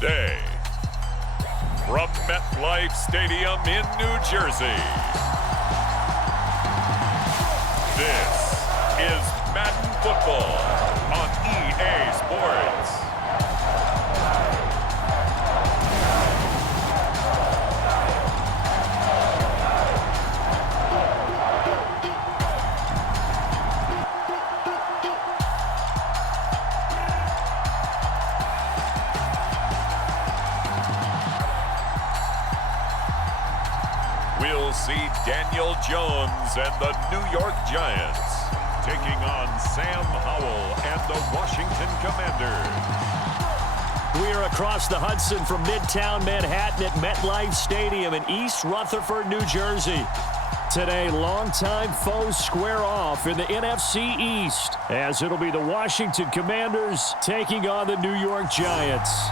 today. From MetLife Stadium in New Jersey, this is Madden Football on EA Sports. We'll see Daniel Jones and the New York Giants taking on Sam Howell and the Washington Commanders. We are across the Hudson from Midtown Manhattan at MetLife Stadium in East Rutherford, New Jersey. Today, longtime foes square off in the NFC East, as it'll be the Washington Commanders taking on the New York Giants.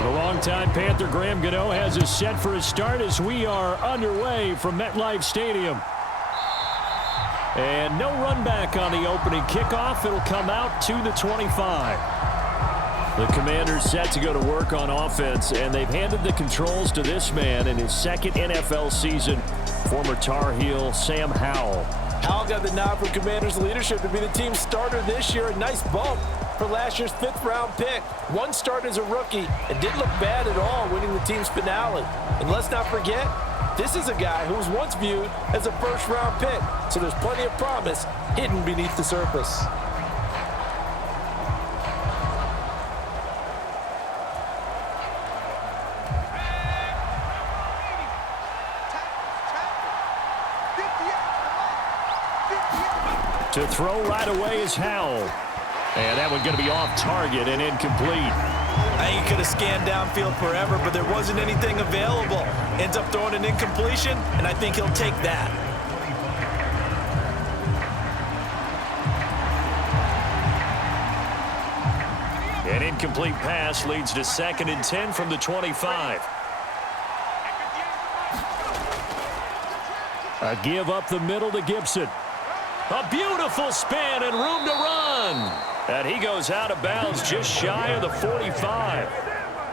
Longtime Panther Graham Gano has us set for a start as we are underway from MetLife Stadium. And no run back on the opening kickoff. It'll come out to the 25. The Commanders set to go to work on offense, and they've handed the controls to this man in his second NFL season, former Tar Heel Sam Howell. Howell got the nod from Commanders leadership to be the team's starter this year. A nice bump for last year's 5th-round pick. One start as a rookie and didn't look bad at all, winning the team's finale. And let's not forget, this is a guy who was once viewed as a first-round pick, so there's plenty of promise hidden beneath the surface. To throw right away is Howell. And that one's going to be off target and incomplete. I think he could have scanned downfield forever, but there wasn't anything available. Ends up throwing an incompletion, and I think he'll take that. An incomplete pass leads to 2nd and 10 from the 25. A give up the middle to Gibson. A beautiful spin and room to run. And he goes out of bounds just shy of the 45.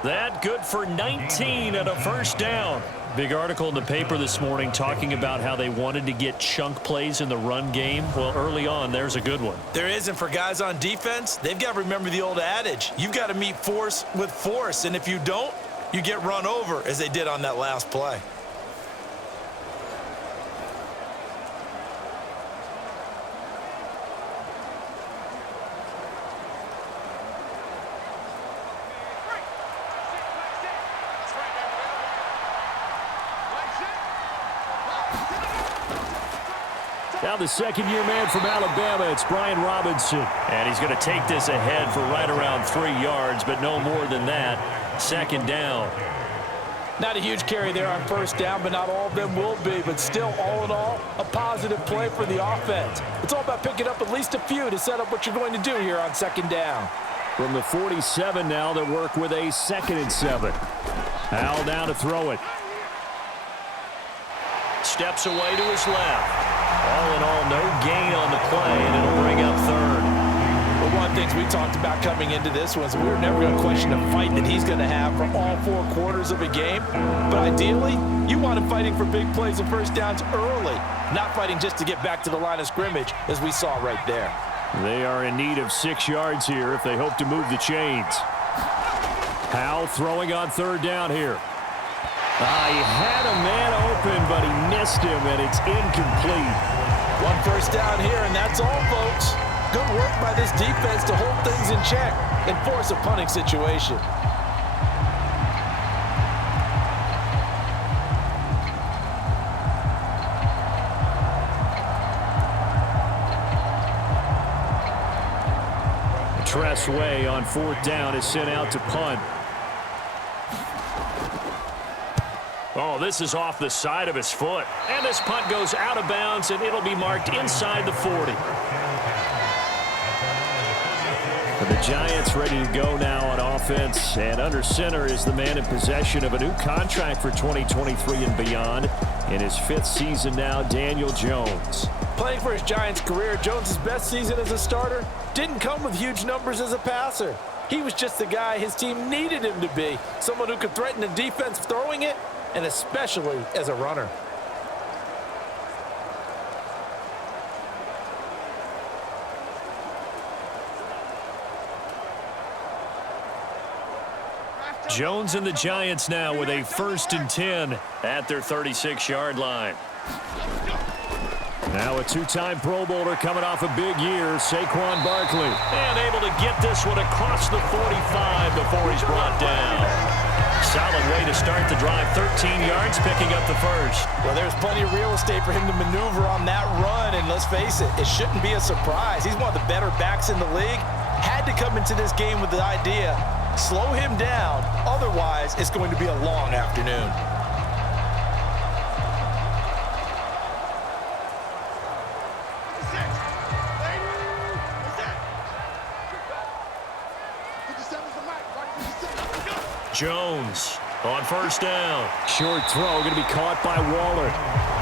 That good for 19 and a first down. Big article in the paper this morning talking about how they wanted to get chunk plays in the run game. Well, early on, there's a good one. There isn't for guys on defense. They've got to remember the old adage. You've got to meet force with force, and if you don't, you get run over, as they did on that last play. Now the second-year man from Alabama, it's Brian Robinson. And he's going to take this ahead for right around 3 yards, but no more than that. 2nd down. Not a huge carry there on first down, but not all of them will be. But still, all in all, a positive play for the offense. It's all about picking up at least a few to set up what you're going to do here on 2nd down. From the 47 now, they work with a 2nd and 7. Howell down to throw it. Steps away to his left. All in all, no gain on the play, and it'll bring up 3rd. But one of the things we talked about coming into this was we were never going to question the fight that he's going to have for all 4 quarters of a game. But ideally, you want him fighting for big plays and first downs early, not fighting just to get back to the line of scrimmage, as we saw right there. They are in need of 6 yards here if they hope to move the chains. Howell throwing on 3rd down here. He had a man open, but he missed him, and it's incomplete. 1 first down here, and that's all, folks. Good work by this defense to hold things in check and force a punting situation. Tress Way on 4th down is sent out to punt. Oh, this is off the side of his foot. And this punt goes out of bounds, and it'll be marked inside the 40. And the Giants ready to go now on offense. And under center is the man in possession of a new contract for 2023 and beyond. In his 5th season now, Daniel Jones. Playing for his Giants career, Jones' best season as a starter didn't come with huge numbers as a passer. He was just the guy his team needed him to be. Someone who could threaten the defense throwing it, and especially as a runner. Jones and the Giants now with a 1st and 10 at their 36-yard line. Now a 2-time Pro Bowler coming off a big year, Saquon Barkley. And able to get this one across the 45 before he's brought down. Solid way to start the drive, 13 yards, picking up the 1st. Well, there's plenty of real estate for him to maneuver on that run, and let's face it, it shouldn't be a surprise. He's one of the better backs in the league. Had to come into this game with the idea, slow him down, otherwise it's going to be a long afternoon. Jones on 1st down. Short throw going to be caught by Waller.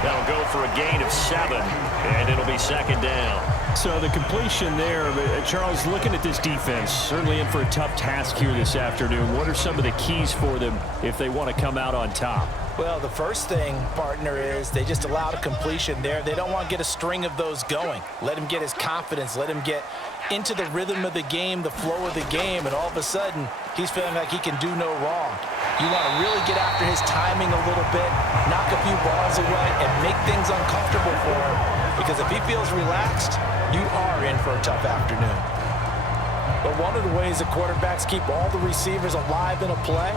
That'll go for a gain of 7, and it'll be 2nd down. So the completion there, Charles, looking at this defense, certainly in for a tough task here this afternoon. What are some of the keys for them if they want to come out on top? Well, the first thing, partner, is they just allowed a completion there. They don't want to get a string of those going. Let him get his confidence. Let him get into the rhythm of the game, the flow of the game, and all of a sudden, he's feeling like he can do no wrong. You want to really get after his timing a little bit, knock a few balls away, and make things uncomfortable for him. Because if he feels relaxed, you are in for a tough afternoon. But one of the ways that quarterbacks keep all the receivers alive in a play,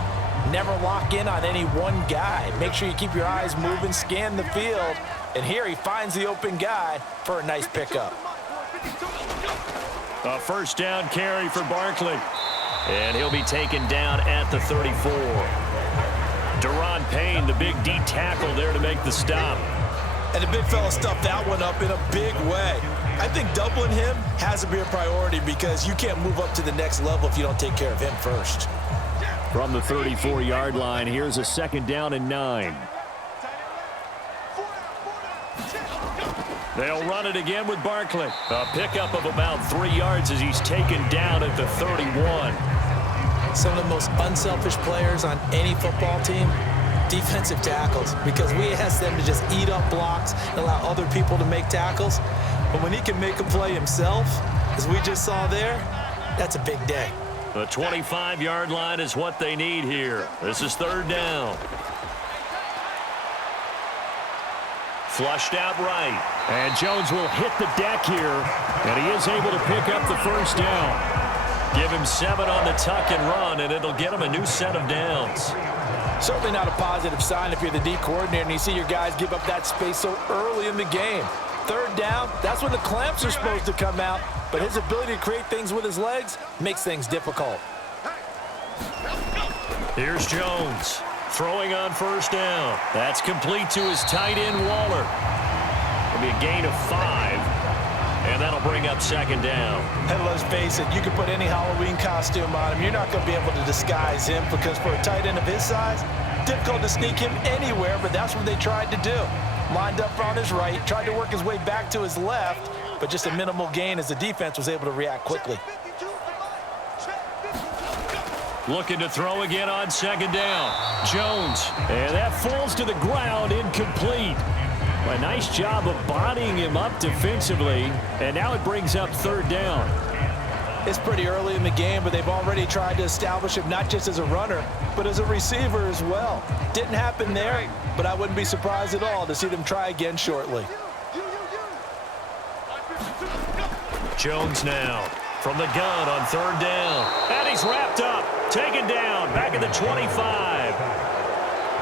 never lock in on any one guy. Make sure you keep your eyes moving, scan the field, and here he finds the open guy for a nice pickup. A 1st down carry for Barkley. And he'll be taken down at the 34. Daron Payne, the big D tackle there to make the stop. And the big fella stuffed that one up in a big way. I think doubling him has to be a priority because you can't move up to the next level if you don't take care of him first. From the 34-yard line, here's a 2nd down and 9. They'll run it again with Barkley. A pickup of about 3 yards as he's taken down at the 31. Some of the most unselfish players on any football team, defensive tackles, because we ask them to just eat up blocks and allow other people to make tackles. But when he can make a play himself, as we just saw there, that's a big day. The 25-yard line is what they need here. This is 3rd down. Flushed out right. And Jones will hit the deck here. And he is able to pick up the 1st down. Give him 7 on the tuck and run, and it'll get him a new set of downs. Certainly not a positive sign if you're the D coordinator and you see your guys give up that space so early in the game. 3rd down, that's when the clamps are supposed to come out, but his ability to create things with his legs makes things difficult. Here's Jones. Throwing on 1st down. That's complete to his tight end, Waller. It'll be a gain of 5. And that'll bring up 2nd down. And let's face it, you can put any Halloween costume on him. You're not going to be able to disguise him because for a tight end of his size, difficult to sneak him anywhere, but that's what they tried to do. Lined up on his right, tried to work his way back to his left, but just a minimal gain as the defense was able to react quickly. Looking to throw again on 2nd down. Jones. And that falls to the ground, incomplete. A nice job of bodying him up defensively. And now it brings up 3rd down. It's pretty early in the game, but they've already tried to establish him not just as a runner, but as a receiver as well. Didn't happen there, but I wouldn't be surprised at all to see them try again shortly. Jones now from the gun on 3rd down. And he's wrapped up. Taken down back at the 25.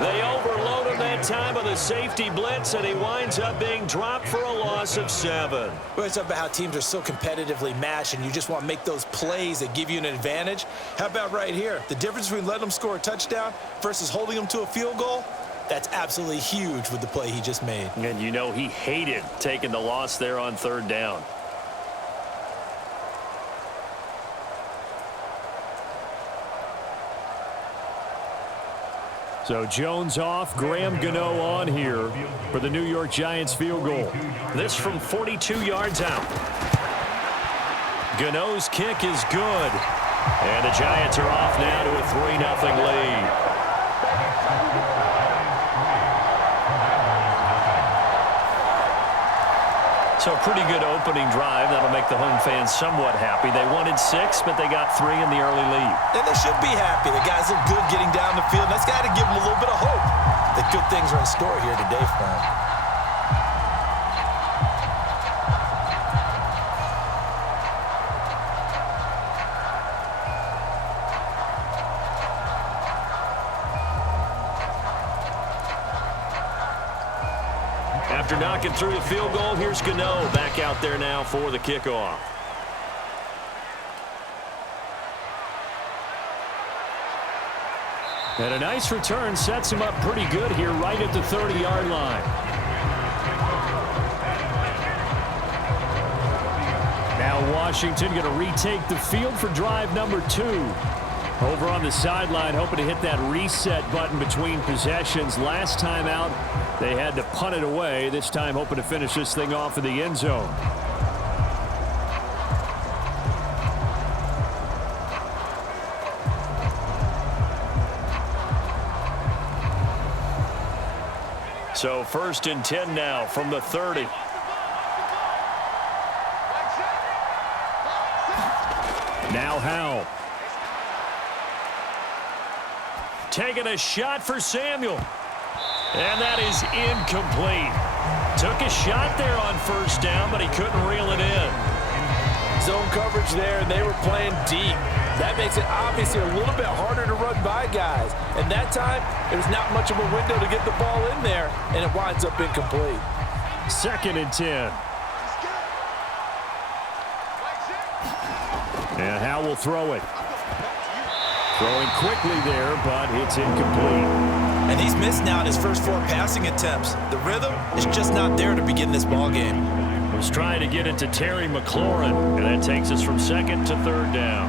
They overload him that time with a safety blitz, and he winds up being dropped for a loss of 7. Well, it's about how teams are so competitively matched, and you just want to make those plays that give you an advantage. How about right here? The difference between letting them score a touchdown versus holding them to a field goal, that's absolutely huge with the play he just made. And you know he hated taking the loss there on 3rd down. So Jones off, Graham Gano on here for the New York Giants field goal. This from 42 yards out. Gano's kick is good. And the Giants are off now to a 3-0 lead. So a pretty good opening drive. That'll make the home fans somewhat happy. They wanted 6, but they got 3 in the early lead. And they should be happy. The guys look good getting down the field. That's got to give them a little bit of hope that good things are in store here today for them. After knocking through the field goal, here's Gano back out there now for the kickoff. And a nice return sets him up pretty good here right at the 30-yard line. Now Washington going to retake the field for drive number 2. Over on the sideline, hoping to hit that reset button between possessions. Last time out, they had to punt it away. This time, hoping to finish this thing off in the end zone. So 1st and 10 now from the 30. Now Howell. Taking a shot for Samuel. And that is incomplete. Took a shot there on 1st down, but he couldn't reel it in. Zone coverage there, and they were playing deep. That makes it obviously a little bit harder to run by guys. And that time, there's not much of a window to get the ball in there, and it winds up incomplete. 2nd and 10. And Howell will throw it. Throwing quickly there, but it's incomplete. And he's missed now in his first 4 passing attempts. The rhythm is just not there to begin this ball game. Was trying to get it to Terry McLaurin, and that takes us from 2nd to 3rd down.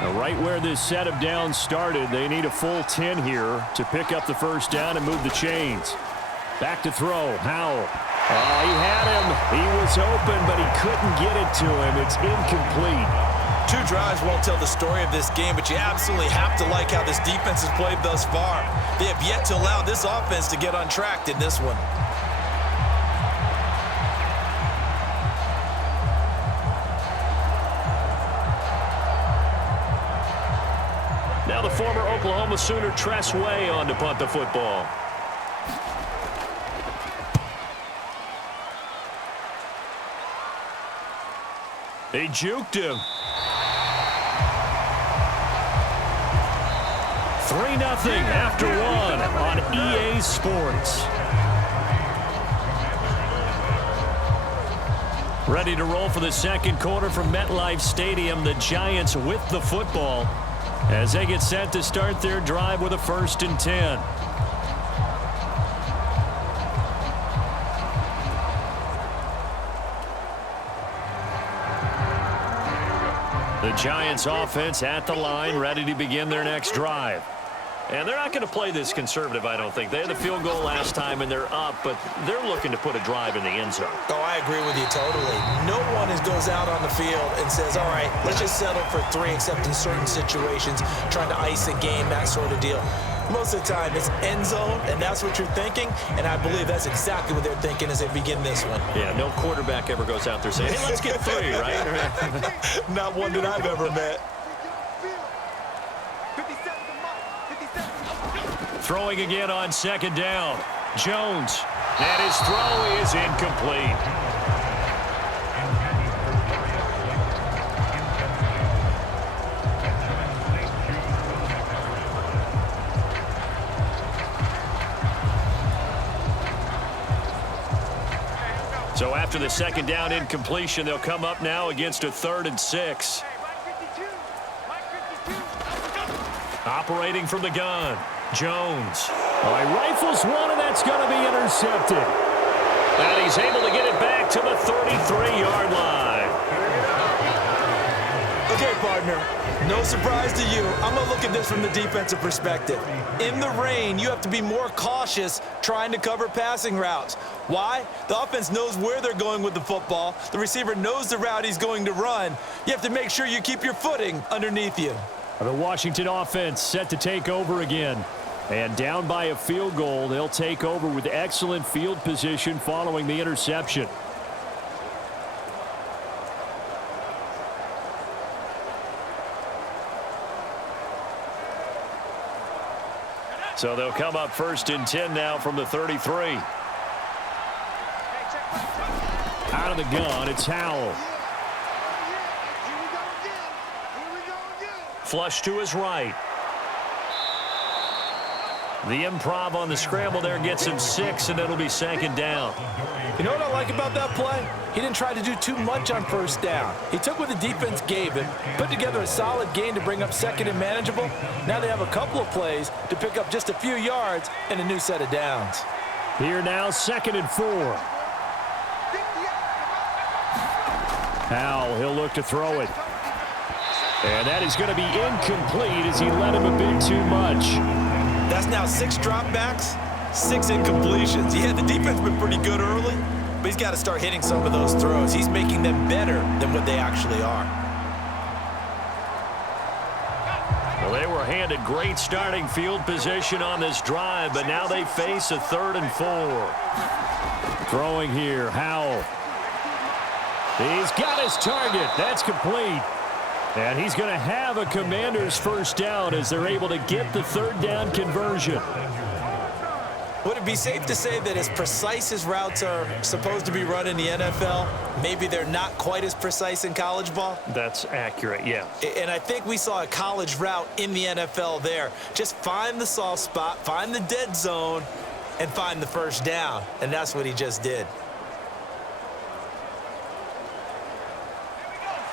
Now, right where this set of downs started, they need a full 10 here to pick up the 1st down and move the chains. Back to throw, Howell. Oh, he had him. He was open, but he couldn't get it to him. It's incomplete. 2 drives won't tell the story of this game, but you absolutely have to like how this defense has played thus far. They have yet to allow this offense to get untracked in this one. Now the former Oklahoma Sooner Tress Way on to punt the football. They juked him. 3-0 after 1 on EA Sports. Ready to roll for the 2nd quarter from MetLife Stadium. The Giants with the football as they get set to start their drive with a 1st and 10. The Giants offense at the line, ready to begin their next drive. And they're not going to play this conservative, I don't think. They had the field goal last time, and they're up, but they're looking to put a drive in the end zone. Oh, I agree with you totally. No one goes out on the field and says, all right, let's just settle for 3, except in certain situations, trying to ice a game, that sort of deal. Most of the time, it's end zone, and that's what you're thinking, and I believe that's exactly what they're thinking as they begin this one. Yeah, no quarterback ever goes out there saying, hey, let's get 3, right? Not one that I've ever met. Throwing again on 2nd down. Jones. And his throw is incomplete. So after the second down incompletion, they'll come up now against a 3rd and 6. Operating from the gun, Jones. Well, he rifles one, and that's going to be intercepted. And he's able to get it back to the 33-yard line. Okay, partner, no surprise to you. I'm going to look at this from the defensive perspective. In the rain, you have to be more cautious trying to cover passing routes. Why? The offense knows where they're going with the football. The receiver knows the route he's going to run. You have to make sure you keep your footing underneath you. The Washington offense set to take over again. And down by a field goal, they'll take over with excellent field position following the interception. So they'll come up 1st and 10 now from the 33. Out of the gun, it's Howell. Flush to his right. The improv on the scramble there gets him 6, and it'll be 2nd down. You know what I like about that play? He didn't try to do too much on 1st down. He took what the defense gave him, put together a solid gain to bring up 2nd and manageable. Now they have a couple of plays to pick up just a few yards and a new set of downs. Here now, 2nd and 4. Howell, he'll look to throw it. And that is going to be incomplete as he led him a bit too much. That's now 6 dropbacks, 6 incompletions. Yeah, the defense been pretty good early, but he's got to start hitting some of those throws. He's making them better than what they actually are. Well, they were handed great starting field position on this drive, but now they face a 3rd and 4. Throwing here, Howell. He's got his target. That's complete. And he's going to have a Commanders 1st down as they're able to get the 3rd down conversion. Would it be safe to say that as precise as routes are supposed to be run in the NFL, maybe they're not quite as precise in college ball? That's accurate, yeah. And I think we saw a college route in the NFL there. Just find the soft spot, find the dead zone, and find the 1st down. And that's what he just did.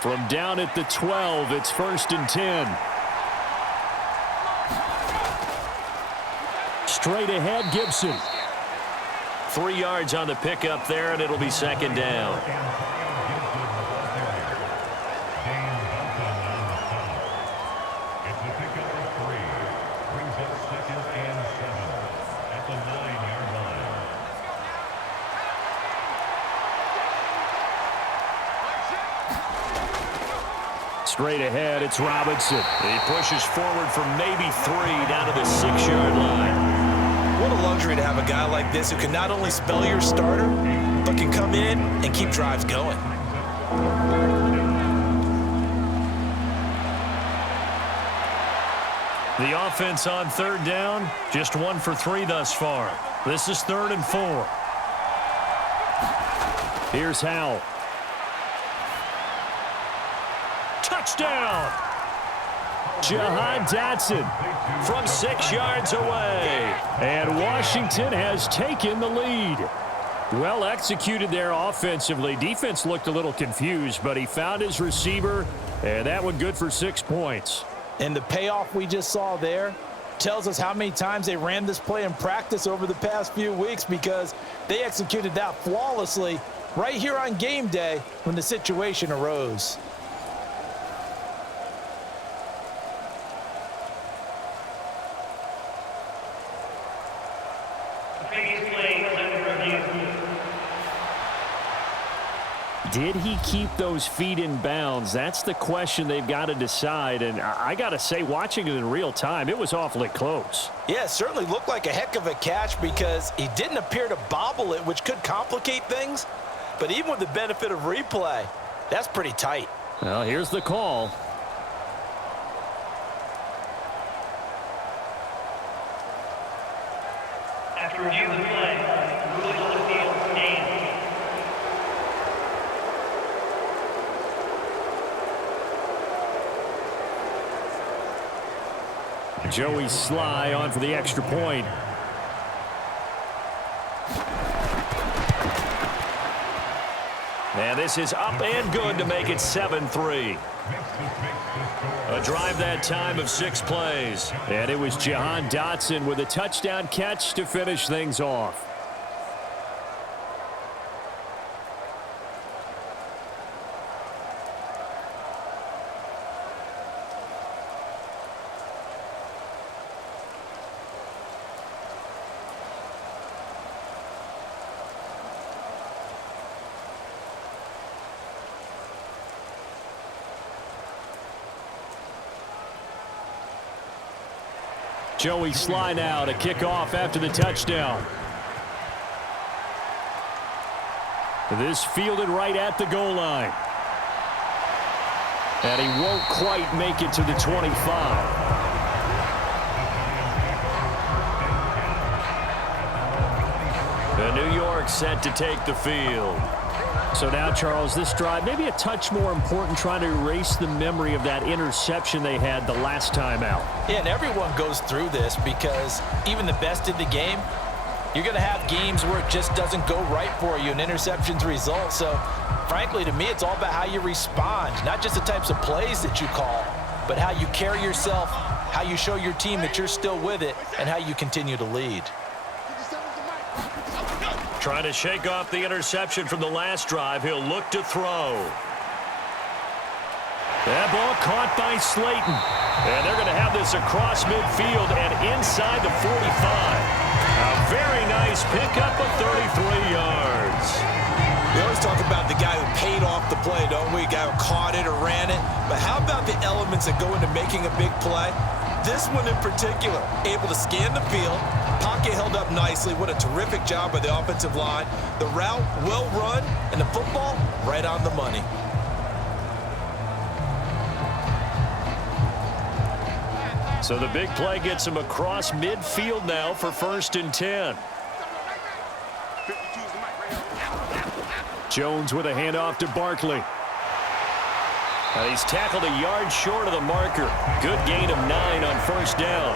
From down at the 12, it's 1st and 10. Straight ahead, Gibson. 3 yards on the pickup there, and it'll be 2nd down. Straight ahead, it's Robinson. He pushes forward for maybe 3 down to the 6-yard line. What a luxury to have a guy like this who can not only spell your starter, but can come in and keep drives going. The offense on 3rd down, just 1 for 3 thus far. This is 3rd and 4. Here's Howell. Touchdown! Jahan Dotson from 6 yards away. And Washington has taken the lead. Well executed there offensively. Defense looked a little confused, but he found his receiver, and that one good for 6 points. And the payoff we just saw there tells us how many times they ran this play in practice over the past few weeks, because they executed that flawlessly right here on game day when the situation arose. Did he keep those feet in bounds? That's the question they've got to decide. And I got to say, watching it in real time, it was awfully close. Yeah, it certainly looked like a heck of a catch because he didn't appear to bobble it, which could complicate things. But even with the benefit of replay, that's pretty tight. Well, here's the call. After review of the play, ruling on the field stands. Joey Sly on for the extra point. And this is up and good to make it 7-3. A drive that time of 6 plays. And it was Jahan Dotson with a touchdown catch to finish things off. Joey Sly now to kick off after the touchdown. This fielded right at the goal line. And he won't quite make it to the 25. The New York set to take the field. So now, Charles, this drive maybe a touch more important, trying to erase the memory of that interception they had the last time out. Yeah, and everyone goes through this because even the best in the game, you're going to have games where it just doesn't go right for you, and interceptions result. So, frankly, to me, it's all about how you respond, not just the types of plays that you call, but how you carry yourself, how you show your team that you're still with it, and how you continue to lead. Trying to shake off the interception from the last drive. He'll look to throw. That ball caught by Slayton. And they're going to have this across midfield and inside the 45. A very nice pickup of 33 yards. We always talk about the guy who paid off the play, don't we? A guy who caught it or ran it. But how about the elements that go into making a big play? This one in particular, able to scan the field. Pocket held up nicely. What a terrific job by the offensive line. The route well run, and the football right on the money. So the big play gets him across midfield now for 1st and 10. Jones with a handoff to Barkley. He's tackled a yard short of the marker. Good gain of 9 on 1st down.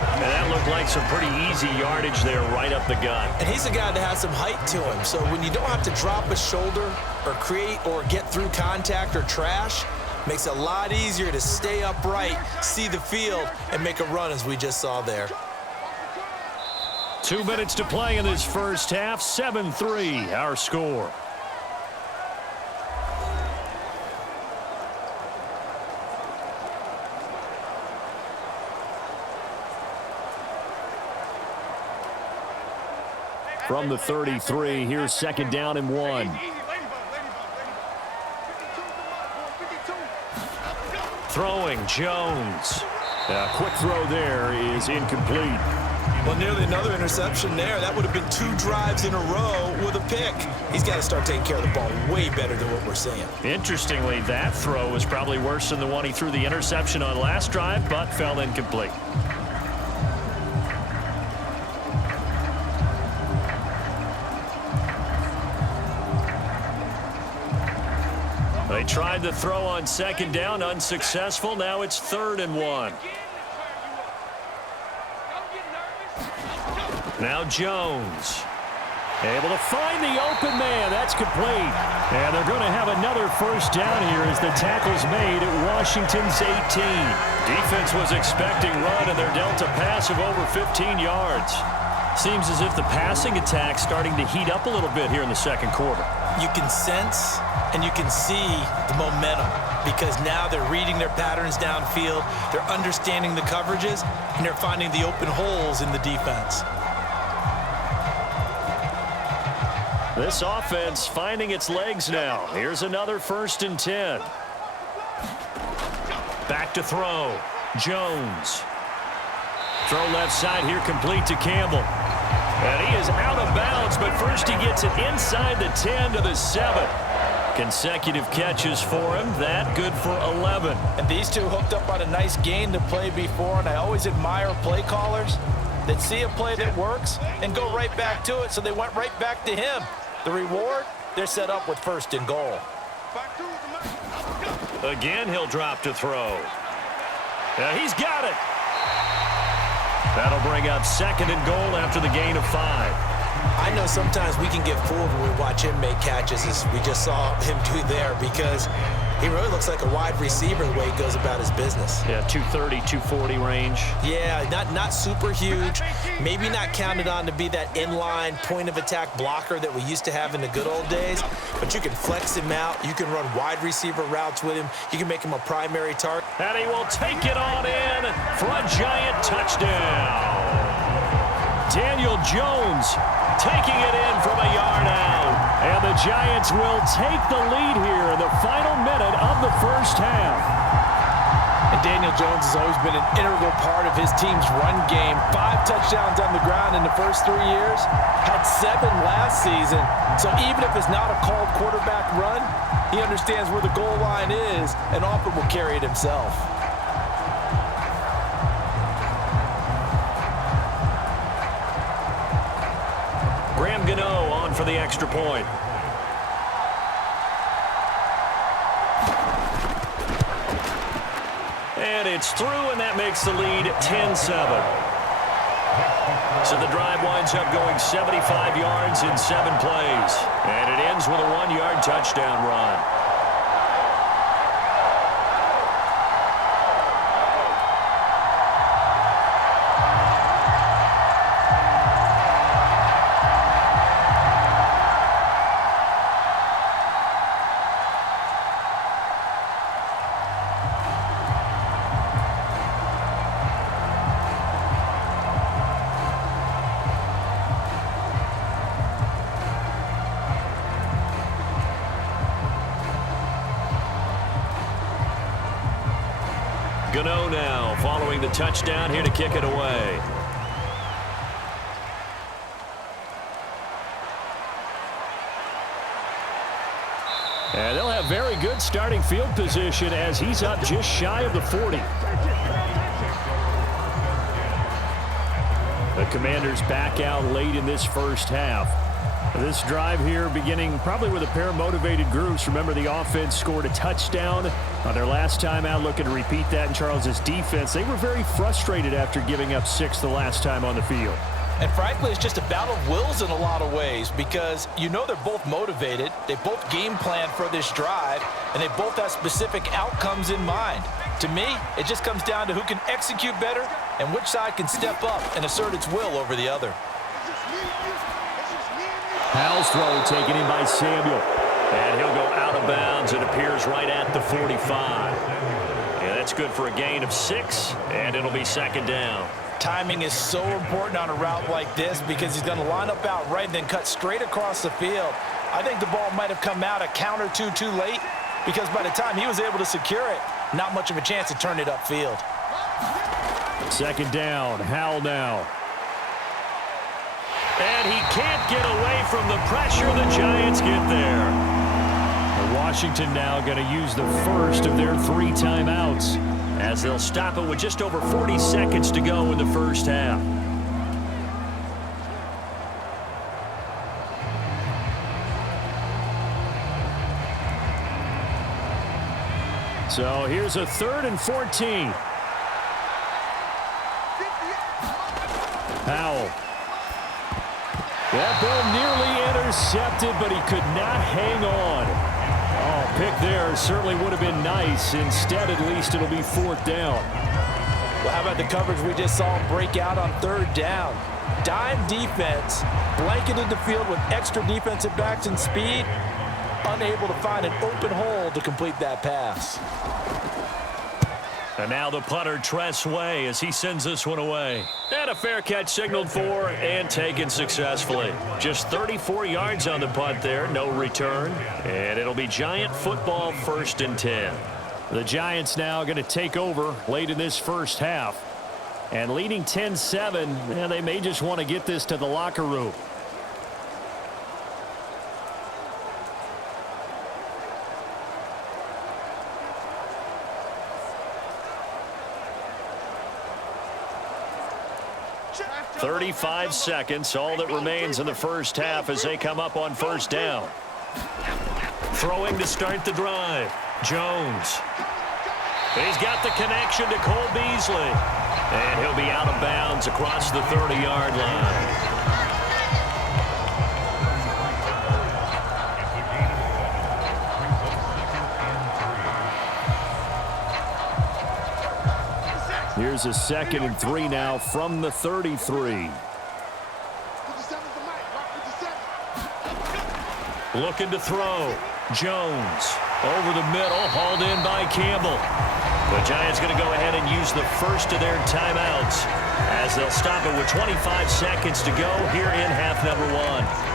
And that looked like some pretty easy yardage there right up the gut. And he's a guy that has some height to him. So when you don't have to drop a shoulder or create or get through contact or trash, makes it a lot easier to stay upright, see the field, and make a run as we just saw there. 2 minutes to play in this first half. 7-3 our score. From the 33, here's 2nd down and 1. Throwing, Jones. A quick throw there is incomplete. Well, nearly another interception there. That would have been 2 drives in a row with a pick. He's got to start taking care of the ball way better than what we're seeing. Interestingly, that throw was probably worse than the one he threw the interception on last drive, but fell incomplete. They tried the throw on 2nd down, unsuccessful. Now it's 3rd and 1. Now Jones. Able to find the open man. That's complete. And they're going to have another 1st down here as the tackle's made at Washington's 18. Defense was expecting run, and they're dealt a pass of over 15 yards. Seems as if the passing attack's starting to heat up a little bit here in the 2nd quarter. You can sense and you can see the momentum because now they're reading their patterns downfield, they're understanding the coverages, and they're finding the open holes in the defense. This offense finding its legs now. Here's another 1st and 10. Back to throw. Jones. Throw left side here, complete to Campbell. And he is out of bounds, but first he gets it inside the 10 to the 7. Consecutive catches for him. That good for 11. And these two hooked up on a nice gain to play before, and I always admire play callers that see a play that works and go right back to it, so they went right back to him. The reward, they're set up with 1st and goal. Again, he'll drop to throw. He's got it. That'll bring up 2nd and goal after the gain of 5. I know sometimes we can get fooled when we watch him make catches, as we just saw him do there, because he really looks like a wide receiver the way he goes about his business. Yeah, 230, 240 range. Yeah, not super huge. Maybe not counted on to be that inline point-of-attack blocker that we used to have in the good old days, but you can flex him out. You can run wide receiver routes with him. You can make him a primary target. And he will take it on in for a Giant touchdown. Daniel Jones taking it in from a yard out. And the Giants will take the lead here in the final minute of the first half. And Daniel Jones has always been an integral part of his team's run game. 5 touchdowns on the ground in the first 3 years. Had 7 last season. So even if it's not a called quarterback run, he understands where the goal line is and often will carry it himself. On for the extra point. And it's through, and that makes the lead 10-7. So the drive winds up going 75 yards in 7 plays. And it ends with a 1-yard touchdown run. Gano now following the touchdown here to kick it away. And they'll have very good starting field position as he's up just shy of the 40. The Commanders back out late in this first half. This drive here beginning probably with a pair of motivated groups. Remember, the offense scored a touchdown on their last time out, looking to repeat that in Charles' defense. They were very frustrated after giving up 6 the last time on the field. And frankly, it's just a battle of wills in a lot of ways, because you know they're both motivated. They both game plan for this drive, and they both have specific outcomes in mind. To me, it just comes down to who can execute better and which side can step up and assert its will over the other. Howell's throw taken in by Samuel. And he'll go out of bounds. It appears right at the 45. And that's good for a gain of 6, and it'll be second down. Timing is so important on a route like this, because he's going to line up out right and then cut straight across the field. I think the ball might have come out a count or two too late, because by the time he was able to secure it, not much of a chance to turn it upfield. Second down, Howell now. And he can't get away from the pressure. The Giants get there. Washington now going to use the first of their 3 timeouts, as they'll stop it with just over 40 seconds to go in the first half. So here's a 3rd and 14. Howell. That ball nearly intercepted, but he could not hang on. Oh, pick there certainly would have been nice. Instead, at least, it'll be 4th down. Well, how about the coverage we just saw him break out on 3rd down? Dime defense, blanketed the field with extra defensive backs and speed, unable to find an open hole to complete that pass. And now the punter, Tress Way, as he sends this one away. And a fair catch signaled for and taken successfully. Just 34 yards on the punt there, no return. And it'll be Giant football, 1st and 10. The Giants now going to take over late in this first half. And leading 10-7, and they may just want to get this to the locker room. .35 seconds, all that remains in the first half as they come up on 1st down. Throwing to start the drive, Jones. He's got the connection to Cole Beasley. And he'll be out of bounds across the 30-yard line. Here's a 2nd and 3 now from the 33. Looking to throw. Jones over the middle, hauled in by Campbell. The Giants going to go ahead and use the first of their timeouts as they'll stop it with 25 seconds to go here in half number 1.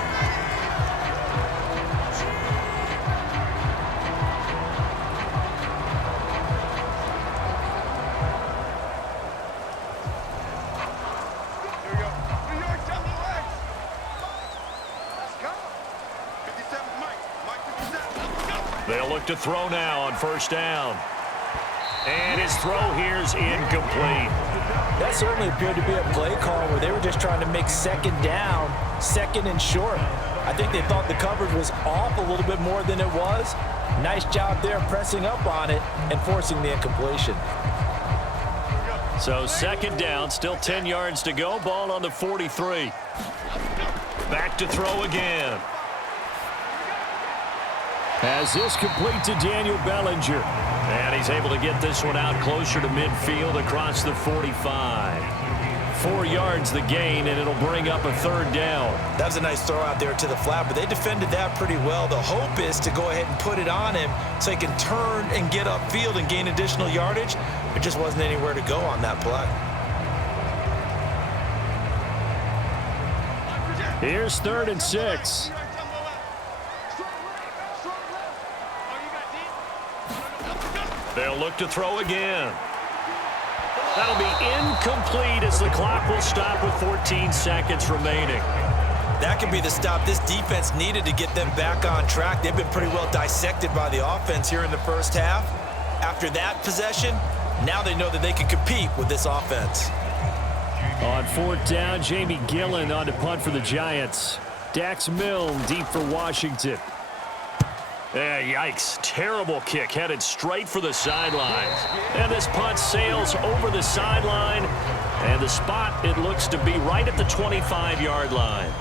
They'll look to throw now on first down. And his throw here's incomplete. That certainly appeared to be a play call where they were just trying to make second down, 2nd and short. I think they thought the coverage was off a little bit more than it was. Nice job there pressing up on it and forcing the incompletion. So 2nd down, still 10 yards to go. Ball on the 43. Back to throw again. As this complete to Daniel Bellinger. And he's able to get this one out closer to midfield across the 45. 4 yards the gain, and it'll bring up a 3rd down. That was a nice throw out there to the flat, but they defended that pretty well. The hope is to go ahead and put it on him so he can turn and get upfield and gain additional yardage. There just wasn't anywhere to go on that play. Here's 3rd and 6. They'll look to throw again. That'll be incomplete as the clock will stop with 14 seconds remaining. That could be the stop this defense needed to get them back on track. They've been pretty well dissected by the offense here in the first half. After that possession, now they know that they can compete with this offense. On 4th down, Jamie Gillen on to punt for the Giants. Dax Milne deep for Washington. Yikes. Terrible kick headed straight for the sidelines. And this punt sails over the sideline. And the spot, it looks to be right at the 25-yard line.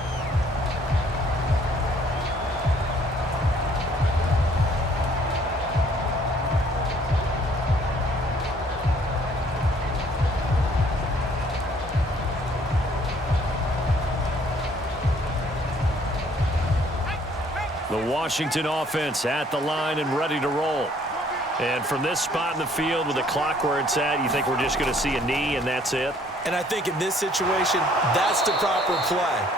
The Washington offense at the line and ready to roll. And from this spot in the field with the clock where it's at, you think we're just going to see a knee and that's it? And I think in this situation, that's the proper play.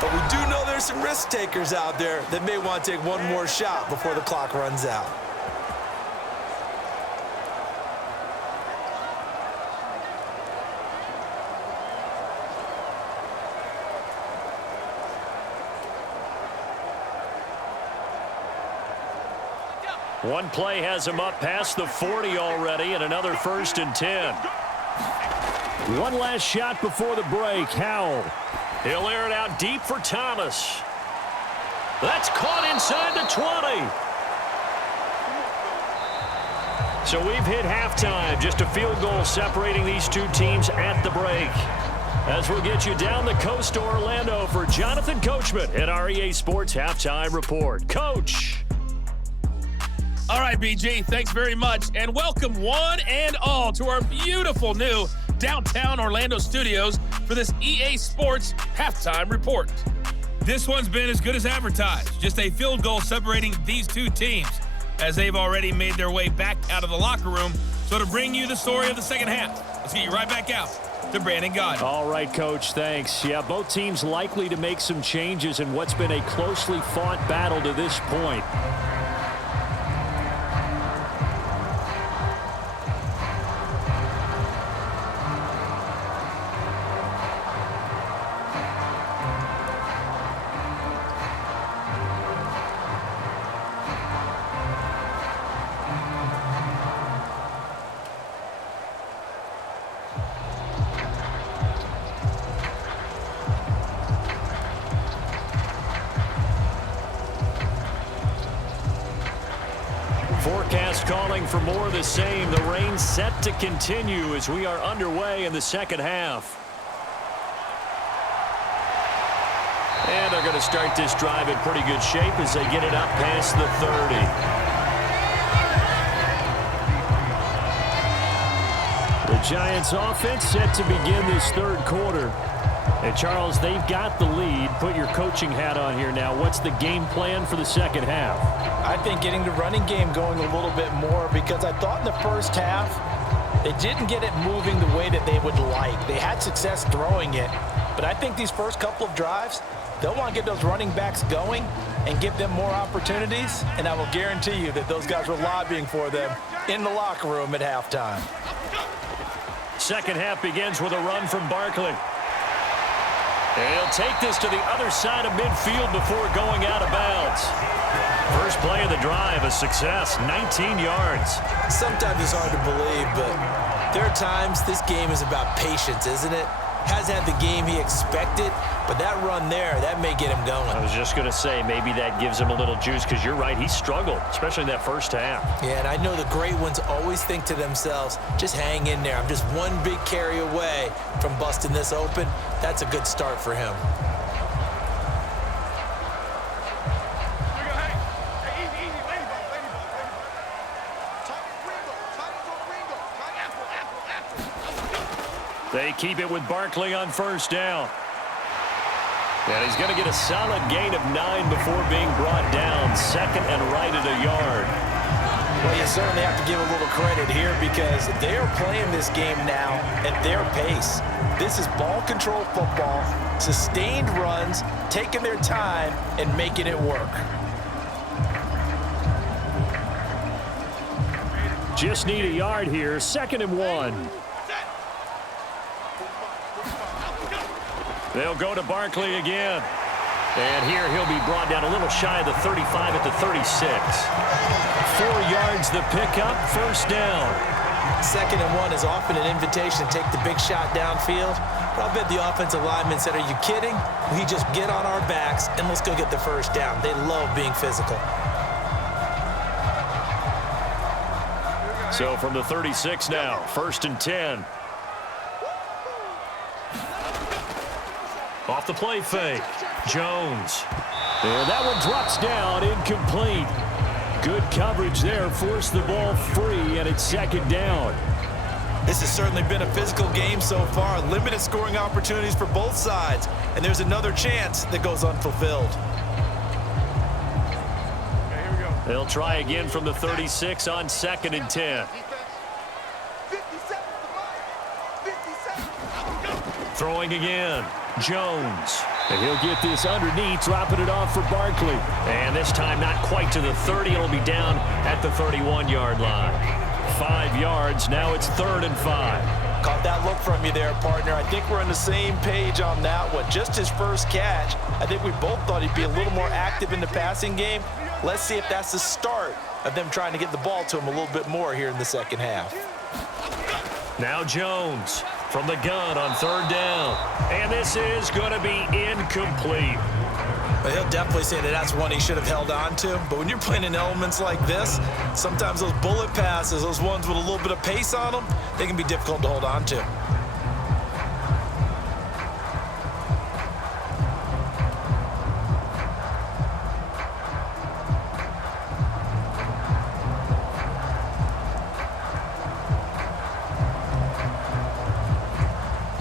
But we do know there's some risk takers out there that may want to take one more shot before the clock runs out. One play has him up past the 40 already, and another 1st and 10. One last shot before the break. Howell. He'll air it out deep for Thomas. That's caught inside the 20. So we've hit halftime. Just a field goal separating these two teams at the break. As we'll get you down the coast to Orlando for Jonathan Coachman at our EA Sports Halftime Report. Coach. All right, BG, thanks very much, and welcome one and all to our beautiful new downtown Orlando studios for this EA Sports Halftime Report. This one's been as good as advertised, just a field goal separating these two teams, as they've already made their way back out of the locker room. So to bring you the story of the second half, let's get you right back out to Brandon Gaudin. All right, Coach, thanks. Yeah, both teams likely to make some changes in what's been a closely fought battle to this point. Forecast calling for more of the same. The rain set to continue as we are underway in the second half. And they're going to start this drive in pretty good shape as they get it up past the 30. The Giants offense set to begin this third quarter. And Charles, they've got the lead. Put your coaching hat on here now. What's the game plan for the second half? I think getting the running game going a little bit more, because I thought in the first half they didn't get it moving the way that they would like. They had success throwing it, but I think these first couple of drives, they'll want to get those running backs going and give them more opportunities, and I will guarantee you that those guys were lobbying for them in the locker room at halftime. Second half begins with a run from Barkley. And he'll take this to the other side of midfield before going out of bounds. First play of the drive, a success, 19 yards. Sometimes it's hard to believe, but there are times this game is about patience, isn't it? Hasn't had the game he expected, but that run there, that may get him going. I was just going to say, maybe that gives him a little juice, because you're right, he struggled, especially in that first half. Yeah, and I know the great ones always think to themselves, just hang in there. I'm just one big carry away from busting this open. That's a good start for him. They keep it with Barkley on first down. And he's going to get a solid gain of 9 before being brought down. Second and right at a yard. Well, you certainly have to give a little credit here, because they are playing this game now at their pace. This is ball control football, sustained runs, taking their time and making it work. Just need a yard here. Second and 1. They'll go to Barkley again. And here he'll be brought down a little shy of the 35 at the 36. 4 yards the pickup, first down. Second and 1 is often an invitation to take the big shot downfield. But I bet the offensive lineman said, are you kidding? We just get on our backs and let's go get the first down. They love being physical. So from the 36 now, first and 10. Off the play fake, Jones. And that one drops down, incomplete. Good coverage there, forced the ball free, and it's second down. This has certainly been a physical game so far. Limited scoring opportunities for both sides. And there's another chance that goes unfulfilled. They'll try again from the 36 on second and 10. Throwing again, Jones. And he'll get this underneath, dropping it off for Barkley. And this time not quite to the 30. It'll be down at the 31-yard line. 5 yards. Now it's third and 5. Caught that look from you there, partner. I think we're on the same page on that one. Just his first catch. I think we both thought he'd be a little more active in the passing game. Let's see if that's the start of them trying to get the ball to him a little bit more here in the second half. Now Jones from the gun on third down. And this is going to be incomplete. But he'll definitely say that that's one he should have held on to. But when you're playing in elements like this, sometimes those bullet passes, those ones with a little bit of pace on them, they can be difficult to hold on to.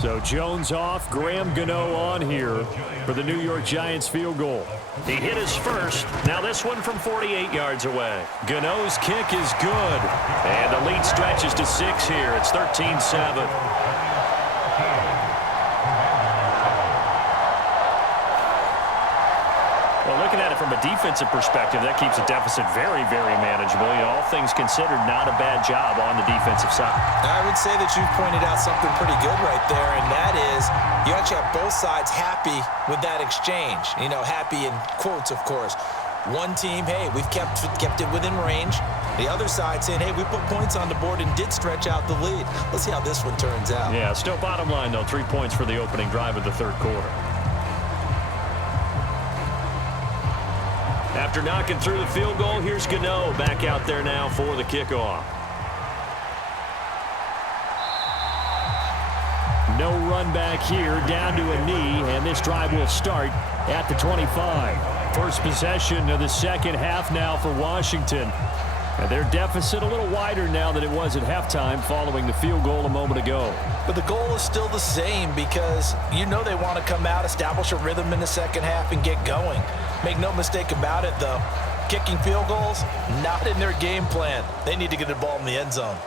So Jones off, Graham Gano on here for the New York Giants field goal. He hit his first. Now this one from 48 yards away. Gano's kick is good. And the lead stretches to 6 here. It's 13-7. Well, looking at it from a defensive perspective, that keeps the deficit very, very manageable. You know, all things considered, not a bad job on the defensive side. I would say that you've pointed out something pretty good right there, and that is you actually have both sides happy with that exchange. You know, happy in quotes, of course. One team, hey, we've kept it within range. The other side saying, hey, we put points on the board and did stretch out the lead. Let's see how this one turns out. Yeah, still bottom line, though, 3 points for the opening drive of the third quarter. After knocking through the field goal, here's Gano back out there now for the kickoff. No run back here, down to a knee, and this drive will start at the 25. First possession of the second half now for Washington. And their deficit a little wider now than it was at halftime following the field goal a moment ago. But the goal is still the same because you know they want to come out, establish a rhythm in the second half, and get going. Make no mistake about it, though. Kicking field goals, not in their game plan. They need to get the ball in the end zone.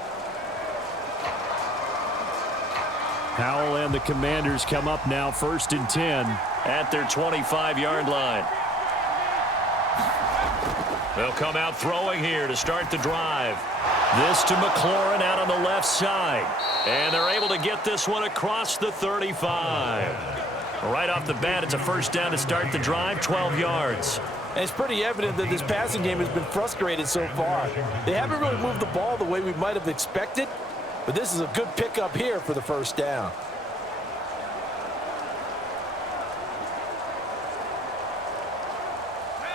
Howell and the Commanders come up now 1st and 10 at their 25-yard line. They'll come out throwing here to start the drive. This to McLaurin out on the left side. And they're able to get this one across the 35. Right off the bat, it's a first down to start the drive, 12 yards. And it's pretty evident that this passing game has been frustrated so far. They haven't really moved the ball the way we might have expected, but this is a good pickup here for the first down.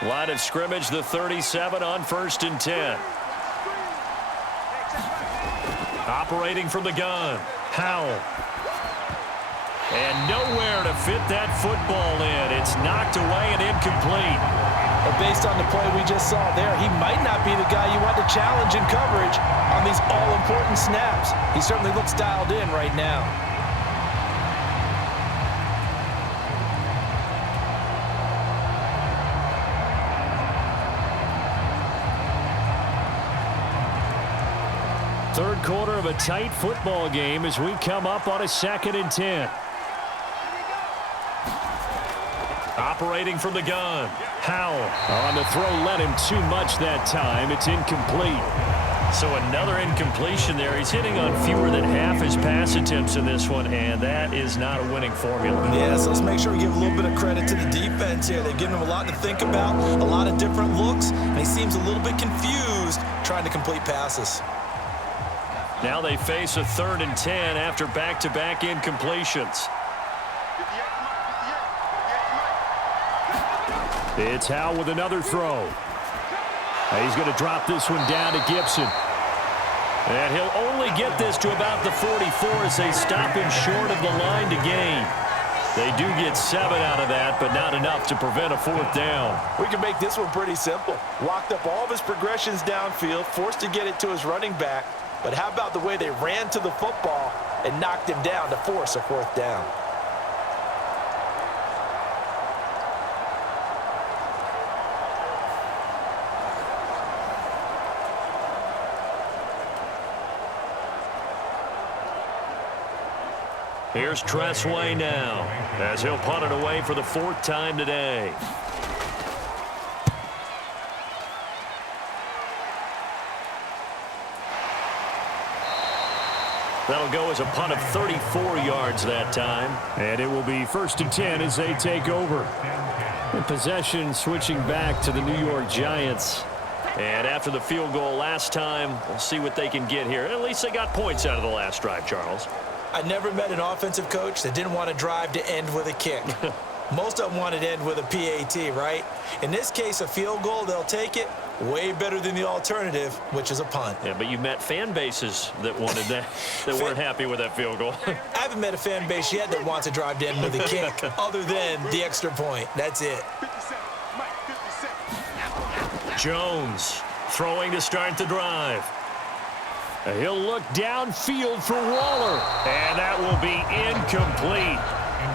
Line of scrimmage, the 37 on 1st and 10. Operating from the gun, Howell. And nowhere to fit that football in. It's knocked away and incomplete. But based on the play we just saw there, he might not be the guy you want to challenge in coverage on these all-important snaps. He certainly looks dialed in right now. Third quarter of a tight football game as we come up on a 2nd and 10. Operating from the gun, Howell. On the throw, led him too much that time. It's incomplete. So another incompletion there. He's hitting on fewer than half his pass attempts in this one, and that is not a winning formula. Yeah, so let's make sure we give a little bit of credit to the defense here. They've given him a lot to think about, a lot of different looks, and he seems a little bit confused trying to complete passes. Now they face a 3rd and 10 after back-to-back incompletions. It's Howell with another throw. He's going to drop this one down to Gibson. And he'll only get this to about the 44 as they stop him short of the line to gain. They do get 7 out of that, but not enough to prevent a 4th down. We can make this one pretty simple. Locked up all of his progressions downfield, forced to get it to his running back. But how about the way they ran to the football and knocked him down to force a 4th down? Here's Tressway now as he'll punt it away for the 4th time today. That'll go as a punt of 34 yards that time. And it will be 1st and 10 as they take over. And possession switching back to the New York Giants. And after the field goal last time, we'll see what they can get here. At least they got points out of the last drive, Charles. I never met an offensive coach that didn't want to drive to end with a kick. Most of them wanted to end with a PAT, right? In this case, a field goal, they'll take it. Way better than the alternative, which is a punt. Yeah, but you met fan bases that wanted that, that weren't happy with that field goal. I haven't met a fan base yet that wants to drive to end with a kick, other than the extra point. That's it. Jones throwing to start the drive. He'll look downfield for Waller, and that will be incomplete.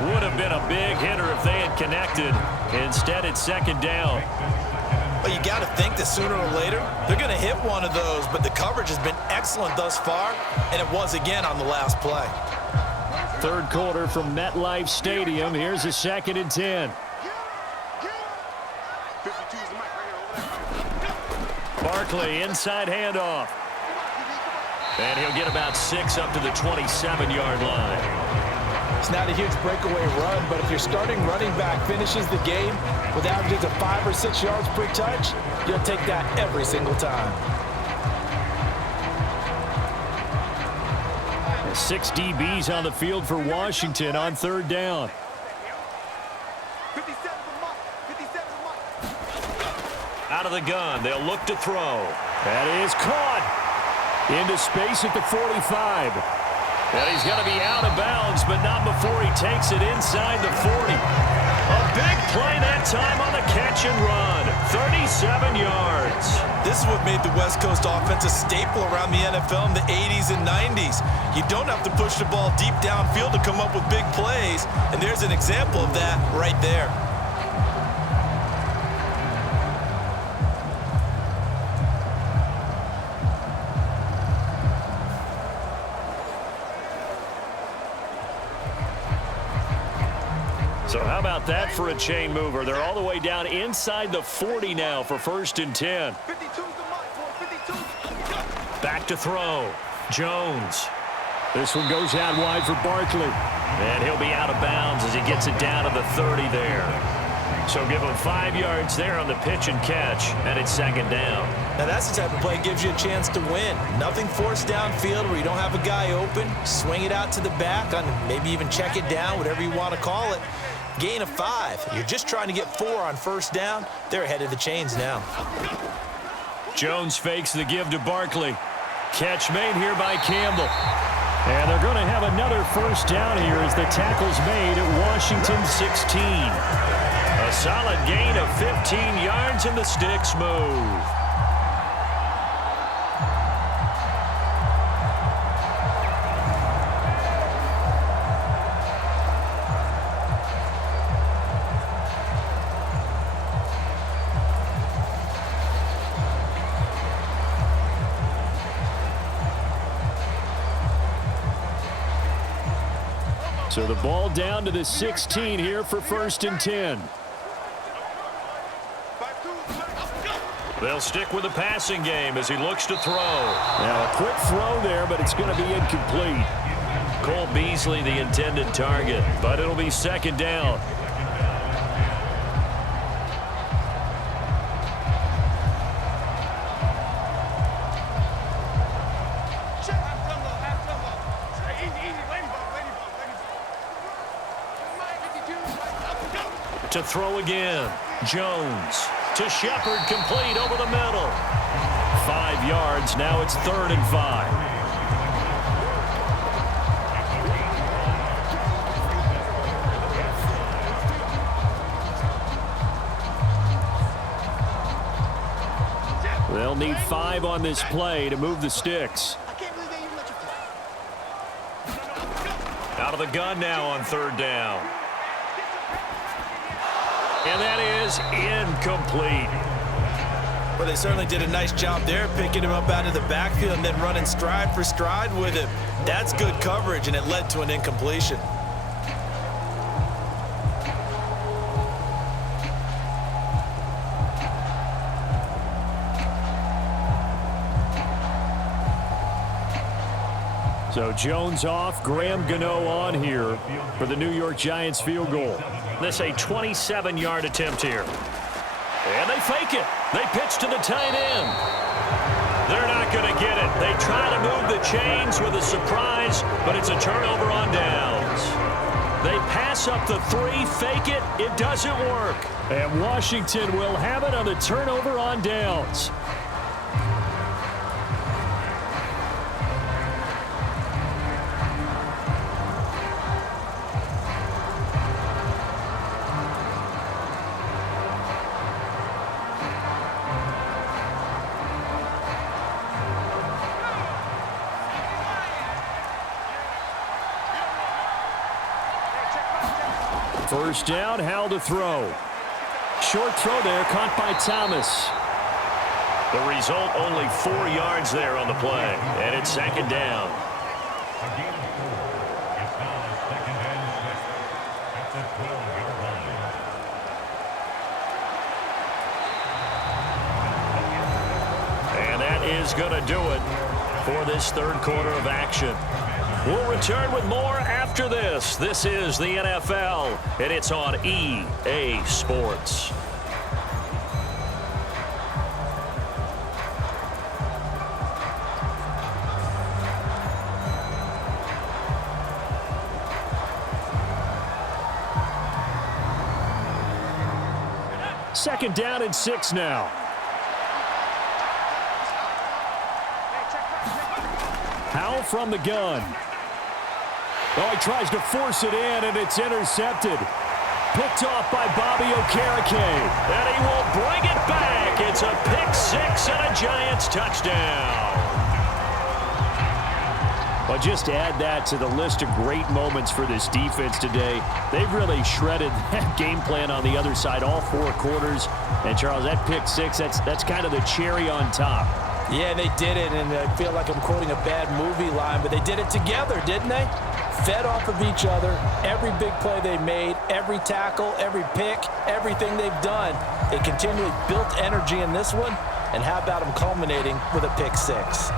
Would have been a big hitter if they had connected. Instead, it's 2nd down. Well, you got to think that sooner or later, they're going to hit one of those, but the coverage has been excellent thus far, and it was again on the last play. Third quarter from MetLife Stadium. Here's a 2nd and 10. Barkley, inside handoff. And he'll get about 6 up to the 27-yard line. It's not a huge breakaway run, but if your starting running back finishes the game with averages of 5 or 6 yards per touch, you'll take that every single time. 6 DBs on the field for Washington on 3rd down. Out of the gun, they'll look to throw. That is caught into space at the 45. And he's going to be out of bounds, but not before he takes it inside the 40. A big play that time on the catch and run. 37 yards. This is what made the West Coast offense a staple around the NFL in the 80s and 90s. You don't have to push the ball deep downfield to come up with big plays, and there's an example of that right there. So how about that for a chain mover? They're all the way down inside the 40 now for 1st and 10. Back to throw. Jones. This one goes out wide for Barkley. And he'll be out of bounds as he gets it down to the 30 there. So give him 5 yards there on the pitch and catch, and it's 2nd down. Now that's the type of play that gives you a chance to win. Nothing forced downfield where you don't have a guy open. Swing it out to the back, on maybe even check it down, whatever you want to call it. Gain of 5. You're just trying to get 4 on 1st down. They're ahead of the chains now. Jones fakes the give to Barkley. Catch made here by Campbell. And they're going to have another 1st down here as the tackle's made at Washington 16. A solid gain of 15 yards and the sticks move. So the ball down to the 16 here for 1st and 10. They'll stick with the passing game as he looks to throw. Now a quick throw there, but it's going to be incomplete. Cole Beasley the intended target, but it'll be 2nd down. To throw again. Jones to Shepard, complete over the middle. 5 yards. Now it's 3rd and 5. They'll need 5 on this play to move the sticks. Out of the gun now on 3rd down. And that is incomplete. Well, they certainly did a nice job there, picking him up out of the backfield and then running stride for stride with him. That's good coverage, and it led to an incompletion. So Jones off, Graham Gano on here for the New York Giants field goal. This a 27-yard attempt here. And they fake it. They pitch to the tight end. They're not going to get it. They try to move the chains with a surprise, but it's a turnover on downs. They pass up the 3, fake it. It doesn't work. And Washington will have it on the turnover on downs. First down, Howell to throw. Short throw there, caught by Thomas. The result, only 4 yards there on the play, and it's 2nd down. And that is going to do it for this 3rd quarter of action. We'll return with more after this. This is the NFL, and it's on EA Sports. Second down and 6 now. Howell from the gun. Oh, he tries to force it in, and it's intercepted. picked off by Bobby Okereke. And he will bring it back. It's a pick six and a Giants touchdown. But just add that to the list of great moments for this defense today. They've really shredded that game plan on the other side all 4 quarters. And, Charles, that pick six, that's kind of the cherry on top. Yeah, they did it, and I feel like I'm quoting a bad movie line, but they did it together, didn't they? Fed off of each other, every big play they made, every tackle, every pick, everything they've done. They continually built energy in this one, and how about them culminating with a pick six?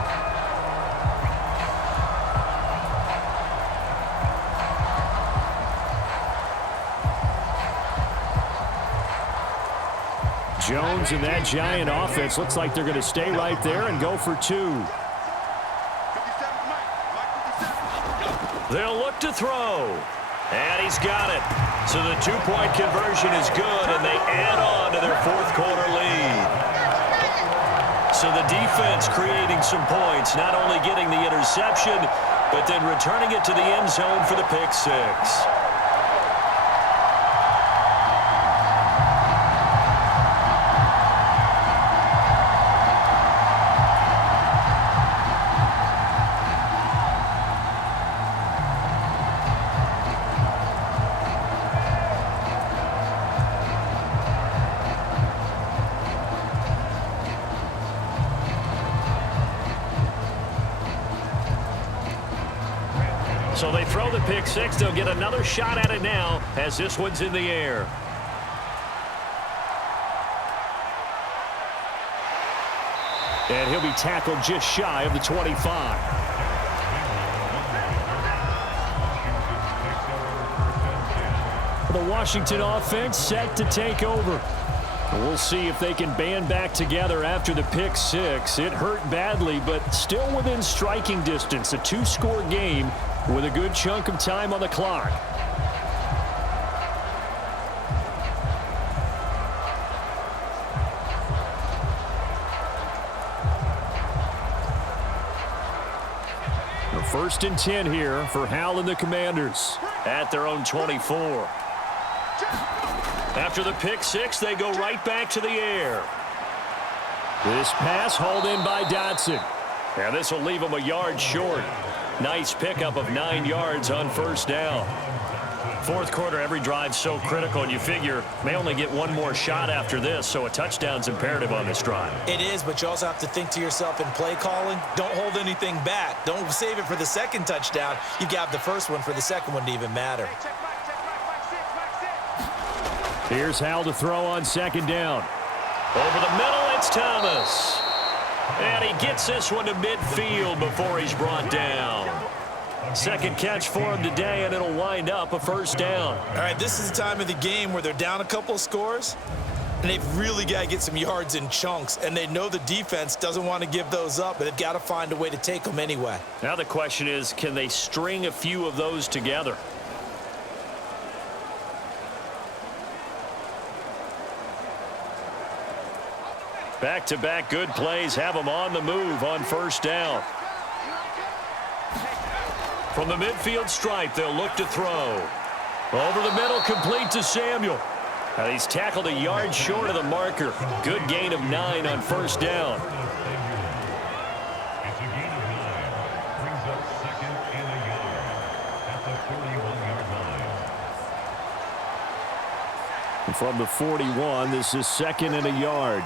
Jones and that Giant offense looks like they're going to stay right there and go for 2. They'll look to throw. And he's got it. So the 2-point conversion is good, and they add on to their 4th quarter lead. So the defense creating some points, not only getting the interception, but then returning it to the end zone for the pick six. So they throw the pick six. They'll get another shot at it now as this one's in the air. And he'll be tackled just shy of the 25. The Washington offense set to take over. We'll see if they can band back together after the pick six. It hurt badly, but still within striking distance. A 2-score game with a good chunk of time on the clock. The 1st and 10 here for Howell and the Commanders at their own 24. After the pick six, they go right back to the air. This pass hauled in by Dotson. And this will leave him a yard short. Nice pickup of 9 yards on 1st down. 4th quarter, every drive's so critical, and you figure may only get one more shot after this, so a touchdown's imperative on this drive. It is, but you also have to think to yourself in play calling, don't hold anything back. Don't save it for the 2nd touchdown. You got the 1st one for the 2nd one to even matter. Here's Howell to throw on 2nd down. Over the middle, it's Thomas. And he gets this one to midfield before he's brought down. 2nd catch for him today, and it'll wind up a 1st down. All right, this is the time of the game where they're down a couple of scores, and they've really got to get some yards in chunks, and they know the defense doesn't want to give those up, but they've got to find a way to take them anyway. Now the question is, can they string a few of those together? Back-to-back good plays have them on the move on 1st down. From the midfield stripe, they'll look to throw. Over the middle, complete to Samuel. And he's tackled a yard short of the marker. Good gain of 9 on 1st down. It's a gain of 9. Brings up 2nd and a yard at the 41-yard line. From the 41, this is 2nd and a yard.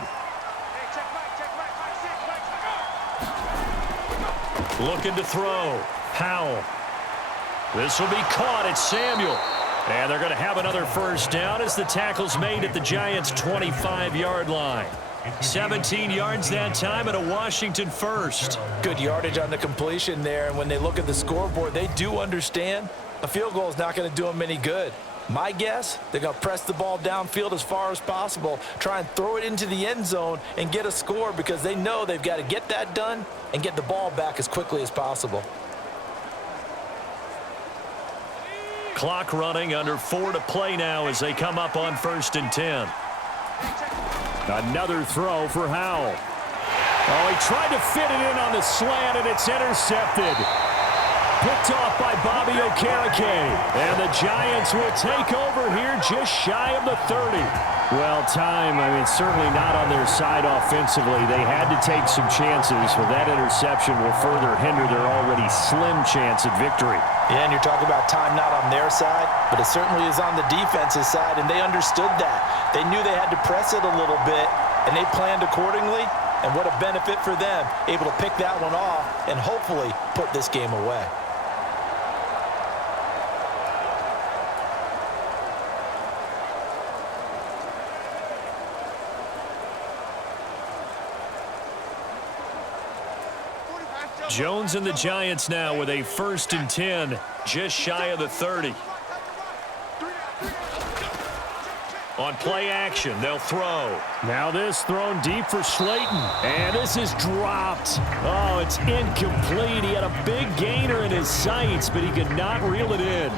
Looking to throw. Howell. This will be caught. It's Samuel. And they're going to have another 1st down as the tackle's made at the Giants' 25-yard line. 17 yards that time and a Washington 1st. Good yardage on the completion there, and when they look at the scoreboard, they do understand a field goal is not going to do them any good. My guess, they're going to press the ball downfield as far as possible, try and throw it into the end zone and get a score because they know they've got to get that done and get the ball back as quickly as possible. Clock running, under 4 to play now as they come up on 1st and 10. Another throw for Howell. Oh, he tried to fit it in on the slant, and it's intercepted. picked off by Bobby Okereke. And the Giants will take over here just shy of the 30. Well, time, certainly not on their side offensively. They had to take some chances, but that interception will further hinder their already slim chance at victory. Yeah, and you're talking about time not on their side, but it certainly is on the defense's side, and they understood that. They knew they had to press it a little bit, and they planned accordingly, and what a benefit for them, able to pick that one off and hopefully put this game away. Jones and the Giants now with a 1st and 10, just shy of the 30. On play action, they'll throw. Now this thrown deep for Slayton. And this is dropped. Oh, it's incomplete. He had a big gainer in his sights, but he could not reel it in.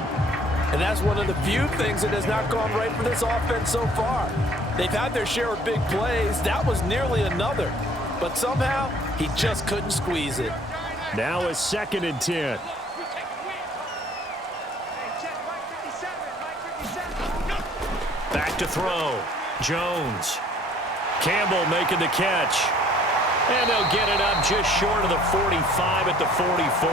And that's one of the few things that has not gone right for this offense so far. They've had their share of big plays. That was nearly another. But somehow, he just couldn't squeeze it. Now a 2nd and 10. Back to throw. Jones. Campbell making the catch. And they'll get it up just short of the 45 at the 44.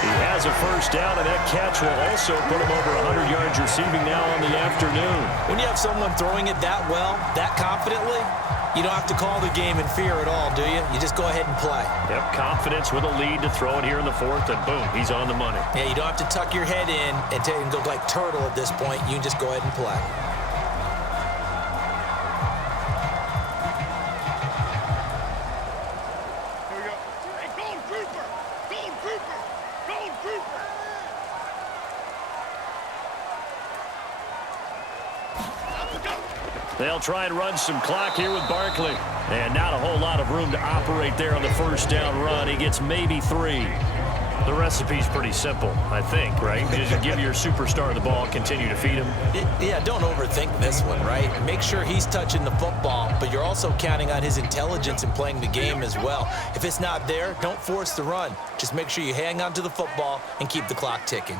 He has a 1st down, and that catch will also put him over 100 yards receiving now on the afternoon. When you have someone throwing it that well, that confidently, you don't have to call the game in fear at all, do you? You just go ahead and play. Yep, confidence with a lead to throw it here in the 4th, and boom, he's on the money. Yeah, you don't have to tuck your head in and go like turtle at this point. You can just go ahead and play. They'll try and run some clock here with Barkley. And not a whole lot of room to operate there on the 1st down run. He gets maybe 3. The recipe's pretty simple, I think, right? Just give your superstar the ball, continue to feed him. Yeah, don't overthink this one, right? Make sure he's touching the football, but you're also counting on his intelligence in playing the game as well. If it's not there, don't force the run. Just make sure you hang on to the football and keep the clock ticking.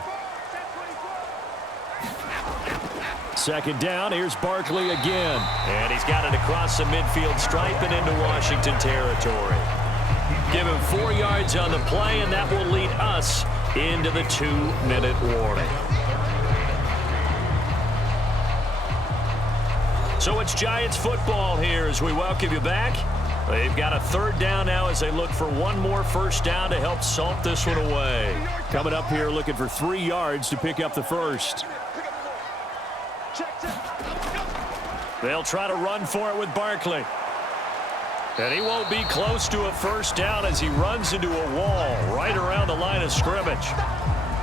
2nd down, here's Barkley again. And he's got it across the midfield stripe and into Washington territory. Give him 4 yards on the play, and that will lead us into the 2-minute warning. So it's Giants football here as we welcome you back. They've got a 3rd down now as they look for one more 1st down to help salt this one away. Coming up here looking for 3 yards to pick up the 1st. They'll try to run for it with Barkley. And he won't be close to a 1st down as he runs into a wall right around the line of scrimmage.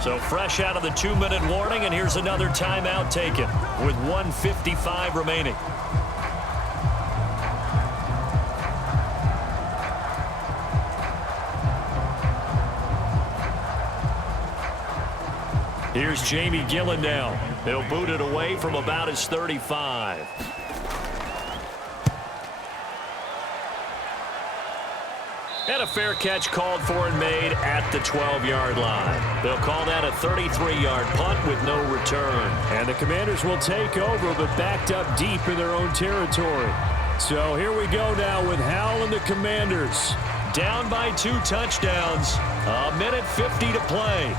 So fresh out of the 2-minute warning, and here's another timeout taken with 1:55 remaining. Here's Jamie Gillen now. They'll boot it away from about his 35. And a fair catch called for and made at the 12-yard line. They'll call that a 33-yard punt with no return. And the Commanders will take over, but backed up deep in their own territory. So here we go now with Howell and the Commanders. Down by 2 touchdowns. 1:50 to play.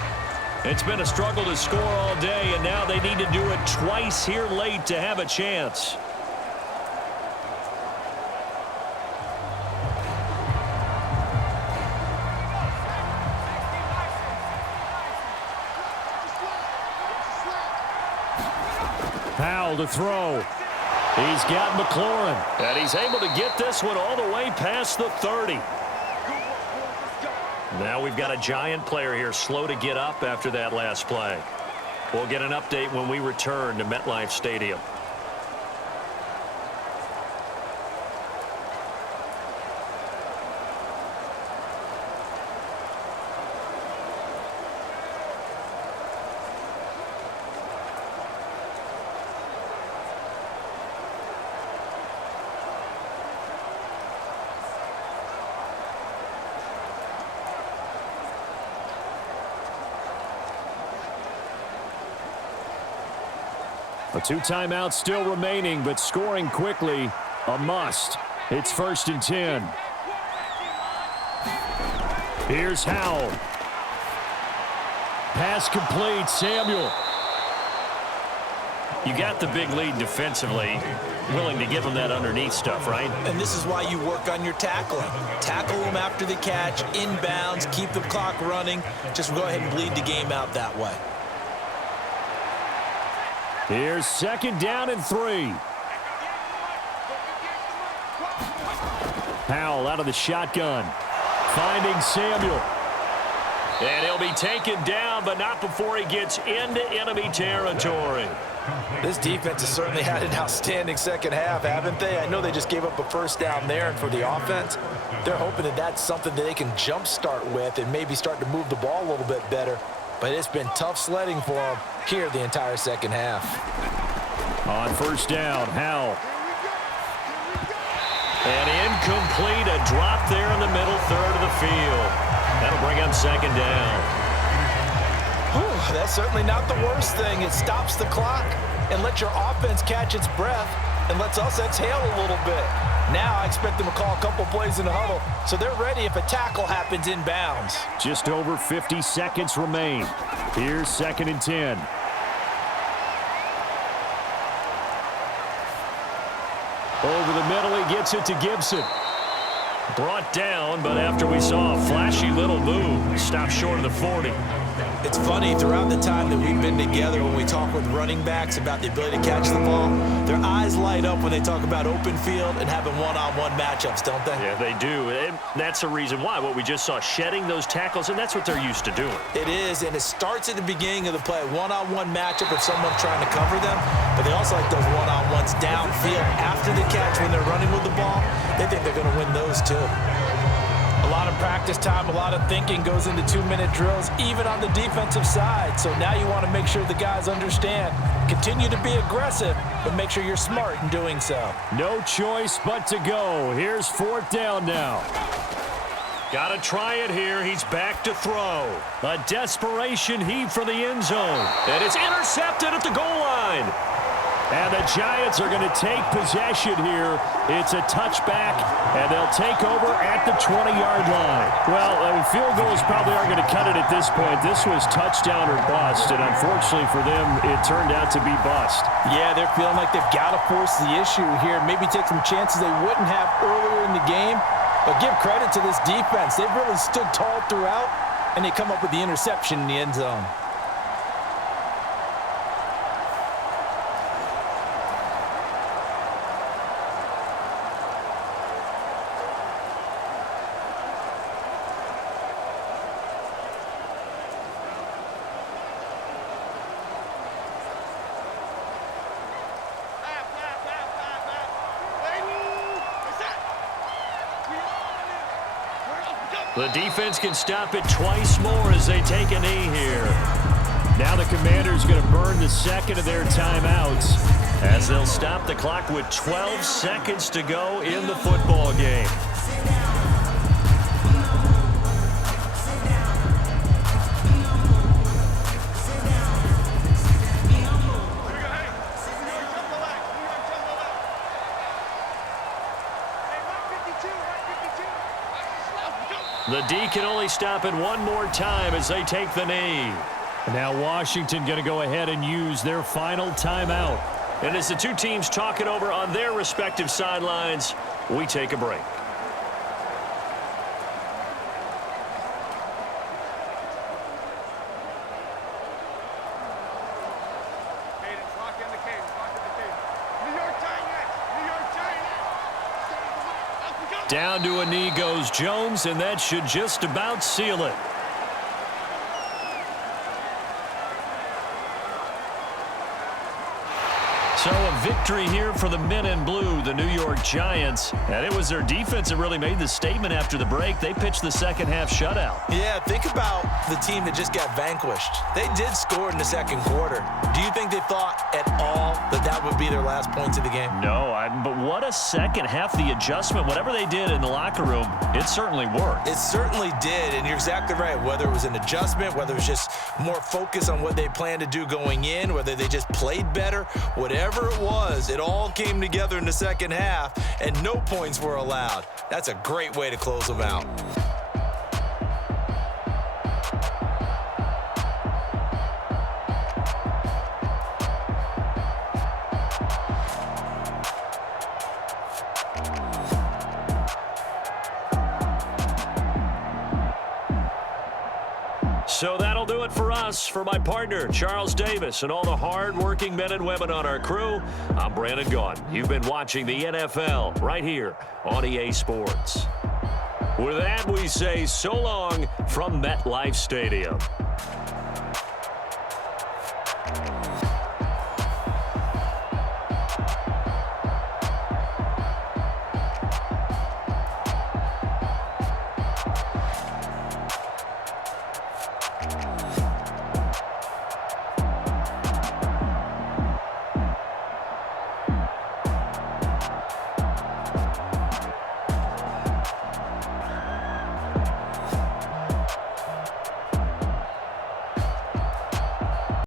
It's been a struggle to score all day, and now they need to do it twice here late to have a chance. Howell to throw. He's got McLaurin. And he's able to get this one all the way past the 30. Now we've got a Giant player here slow to get up after that last play. We'll get an update when we return to MetLife Stadium. A 2 timeouts still remaining, but scoring quickly, a must. It's 1st and 10. Here's Howell. Pass complete, Samuel. You got the big lead defensively. Willing to give them that underneath stuff, right? And this is why you work on your tackling. Tackle them after the catch, inbounds, keep the clock running. Just go ahead and bleed the game out that way. Here's 2nd down and 3. Howell out of the shotgun. Finding Samuel. And he'll be taken down, but not before he gets into enemy territory. This defense has certainly had an outstanding second half, haven't they? I know they just gave up a 1st down there, and for the offense, they're hoping that that's something that they can jumpstart with and maybe start to move the ball a little bit better. But it's been tough sledding for them here the entire second half. On 1st down, Howell. And incomplete, a drop there in the middle third of the field. That'll bring up 2nd down. Whew, that's certainly not the worst thing. It stops the clock and lets your offense catch its breath and lets us exhale a little bit. Now I expect them to call a couple plays in the huddle so they're ready if a tackle happens inbounds. Just over 50 seconds remain. Here's 2nd and 10. Over the middle, he gets it to Gibson. Brought down, but after we saw a flashy little move, stopped short of the 40. It's funny, throughout the time that we've been together, when we talk with running backs about the ability to catch the ball, their eyes light up when they talk about open field and having one-on-one matchups, don't they? Yeah, they do. And that's the reason why. What we just saw, shedding those tackles, and that's what they're used to doing. It is, and it starts at the beginning of the play. One-on-one matchup if someone's trying to cover them, but they also like those one-on-ones downfield after the catch when they're running with the ball. They think they're going to win those too. A lot of practice time, a lot of thinking goes into 2-minute drills, even on the defensive side. So now you want to make sure the guys understand. Continue to be aggressive, but make sure you're smart in doing so. No choice but to go. Here's 4th down now. Got to try it here. He's back to throw. A desperation heave for the end zone. And it's intercepted at the goal line. And the Giants are going to take possession here. It's a touchback, and they'll take over at the 20-yard line. Well, field goals probably aren't going to cut it at this point. This was touchdown or bust, and unfortunately for them, it turned out to be bust. Yeah, they're feeling like they've got to force the issue here. Maybe take some chances they wouldn't have earlier in the game. But give credit to this defense. They've really stood tall throughout, and they come up with the interception in the end zone. The defense can stop it twice more as they take a knee here. Now the Commanders going to burn the 2nd of their timeouts as they'll stop the clock with 12 seconds to go in the football game. The D can only stop it one more time as they take the knee. And now Washington going to go ahead and use their final timeout. And as the two teams talk it over on their respective sidelines, we take a break. Down to a knee goes Jones, and that should just about seal it. So a victory here for the men in blue, the New York Giants. And it was their defense that really made the statement after the break. They pitched the second half shutout. Yeah, think about the team that just got vanquished. They did score in the second quarter. Do you think they thought at all that that would be their last points of the game? No, but what a second half. The adjustment, whatever they did in the locker room, it certainly worked. It certainly did, and you're exactly right. Whether it was an adjustment, whether it was just more focus on what they planned to do going in, whether they just played better, whatever it was, it all came together in the second half, and no points were allowed. That's a great way to close them out. So that'll do it for us. For my partner, Charles Davis, and all the hard-working men and women on our crew, I'm Brandon Gaughan. You've been watching the NFL right here on EA Sports. With that, we say so long from MetLife Stadium.